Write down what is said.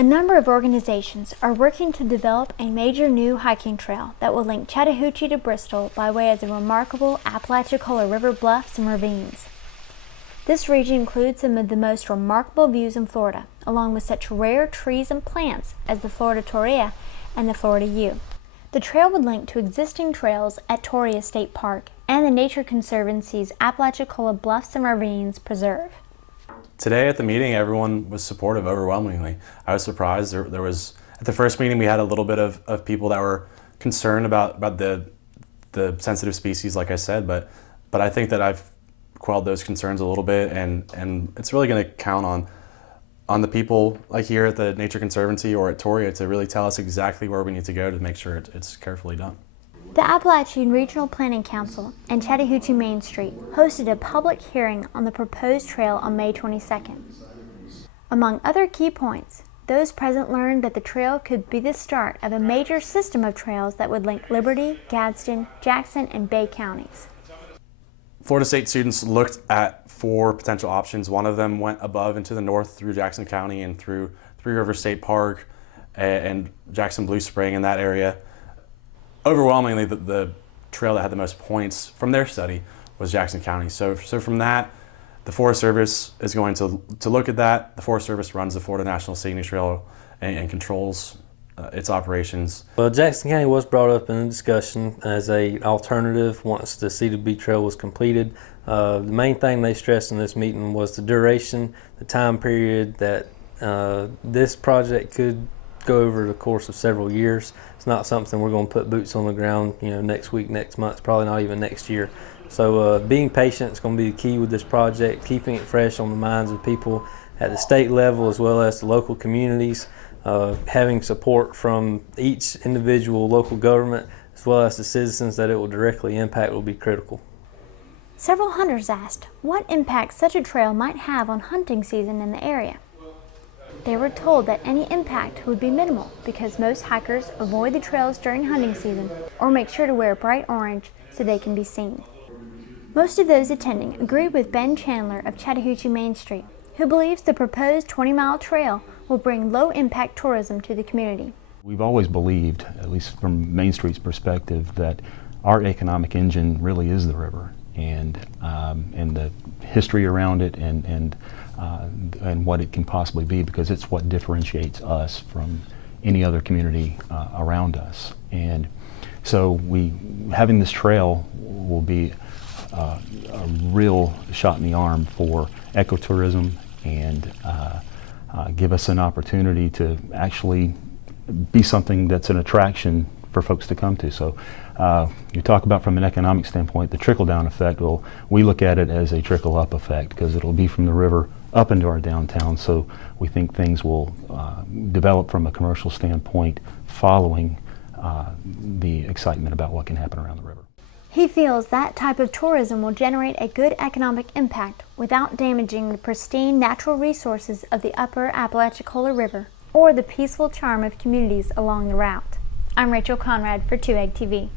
A number of organizations are working to develop a major new hiking trail that will link Chattahoochee to Bristol by way of the remarkable Apalachicola River bluffs and ravines. This region includes some of the most remarkable views in Florida, along with such rare trees and plants as the Florida Torreya and the Florida Yew. The trail would link to existing trails at Torreya State Park and the Nature Conservancy's Apalachicola Bluffs and Ravines Preserve. Today at the meeting, everyone was supportive overwhelmingly. I was surprised. There was, at the first meeting, we had a little bit of people that were concerned about the sensitive species, like I said, but I think that I've quelled those concerns a little bit, and it's really going to count on the people like here at the Nature Conservancy or at Torreya to really tell us exactly where we need to go to make sure it's carefully done. The Appalachian Regional Planning Council and Chattahoochee Main Street hosted a public hearing on the proposed trail on May 22nd. Among other key points, those present learned that the trail could be the start of a major system of trails that would link Liberty, Gadsden, Jackson, and Bay counties. Florida State students looked at 4 potential options. One of them went above into the north through Jackson County and through Three Rivers State Park and Jackson Blue Spring in that area. Overwhelmingly, the trail that had the most points from their study was Jackson County. So from that, the Forest Service is going to look at that. The Forest Service runs the Florida National Scenic Trail and controls its operations. Well, Jackson County was brought up in the discussion as an alternative once the C2B trail was completed. The main thing they stressed in this meeting was the duration, the time period that this project could go over the course of several years. It's not something we're going to put boots on the ground, next week, next month, probably not even next year. So being patient is going to be the key with this project, keeping it fresh on the minds of people at the state level as well as the local communities, having support from each individual local government as well as the citizens that it will directly impact will be critical. Several hunters asked what impact such a trail might have on hunting season in the area. They were told that any impact would be minimal because most hikers avoid the trails during hunting season or make sure to wear bright orange so they can be seen. Most of those attending agreed with Ben Chandler of Chattahoochee Main Street, who believes the proposed 20-mile trail will bring low-impact tourism to the community. We've always believed, at least from Main Street's perspective, that our economic engine really is the river and the history around it and what it can possibly be, because it's what differentiates us from any other community around us. And so having this trail will be a real shot in the arm for ecotourism and give us an opportunity to actually be something that's an attraction for folks to come to. So you talk about from an economic standpoint, the trickle-down effect. Well, we look at it as a trickle-up effect because it'll be from the river up into our downtown. So we think things will develop from a commercial standpoint following the excitement about what can happen around the river. He feels that type of tourism will generate a good economic impact without damaging the pristine natural resources of the upper Apalachicola River or the peaceful charm of communities along the route. I'm Rachel Conrad for 2AG TV.